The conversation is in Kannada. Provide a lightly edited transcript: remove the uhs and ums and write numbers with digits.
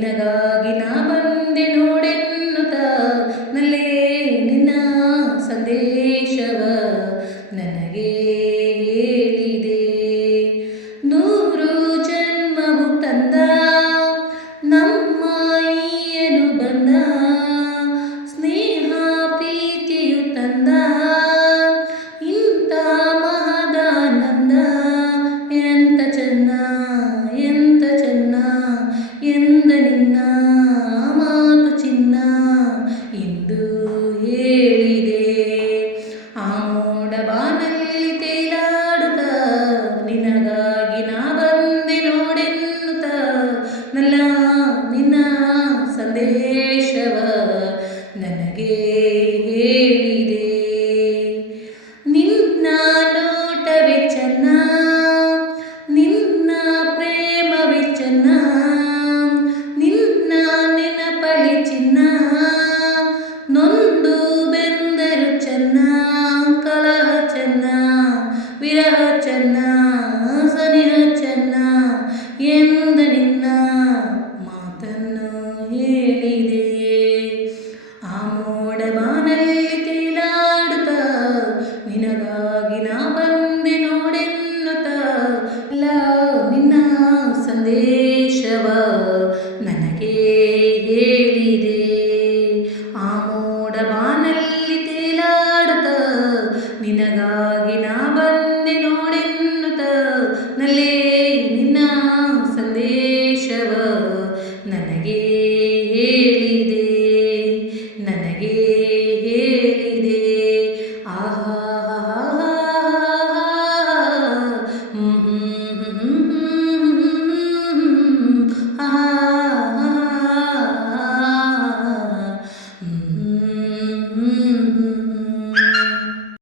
ನಿನಗಾಗಿ ನಾ ಬಂದೆ ನೋಡೆನ್ನುತ್ತ ನಲ್ಲೇ ನಿನ್ನ ಸಂದೇಶವ ನನಗೆ ಹೇಳಿದೆ. ನೂರು ಜನ್ಮವು ತಂದ ನಮ್ಮ ಈ ಅನುಬಂಧ, ಸ್ನೇಹ ಪ್ರೀತಿಯು ತಂದ ಇಂಥ ಮಹದಾನಂದ. ಎಂತ ಚೆನ್ನ ಎಂತ ಚೆನ್ನ ಎಂದ ನಿನ್ನ ಮಾತು ಚಿನ್ನ ಎಂದು ಹೇಳಿದೆ. ಆ ಮೋಡ ಬಾನಲ್ಲಿ ತೇಲಾಡುತ್ತ ನಿನಗಾಗಿ ನಾ ಬಂದೆ ನೋಡೆನ್ನುತ್ತ ನಲ್ಲ ನಿನ್ನ ಸಂದೇಶವ ನನಗೆ ಹೇಳಿದೆ. ನಿನ್ನ ನೋಟವೇ ಚೆನ್ನ, ನಿನ್ನ ಪ್ರೇಮವೇ ಚೆನ್ನ, ನಿನ್ನ ನೆನಪಲಿ ಚಿನ್ನ. ನೊಂದು ಬೆಂದರು ಚೆನ್ನ, ಕಲಹ ಚೆನ್ನ, ವಿರಹ ಚೆನ್ನ, ಸನಿಹ ಚೆನ್ನ ಎಂದ ನಿನ್ನ ಮಾತನ್ನು ಹೇಳಿದೆ. ಆ ಮೋಡ ಬಾನಲ್ಲಿ ತೇಲಾಡುತ್ತ ನಿನಗಾಗಿ ನಾ ಬಂದೆ ನೋಡೆನ್ನುತ್ತ ಎಲ್ಲ ನಿನ್ನ ಸಂದೇಶವ ನನಗೆ ಹೇಳಿದೆ. ಆ ಮೋಡ ಬಾನಲ್ಲಿ ತೇಲಾಡುತ್ತ ನಿನಗಾಗಿ ನಾ ಬಂದೆ ನೋಡೆನ್ನುತ್ತ ನಲ್ಲೇ ನಿನ್ನ ಸಂದೇಶವ ನನಗೆ ಹೇಳಿದೆ, ನನಗೆ ಹೇಳಿದೆ. ಆಹಾ ಆಹಾ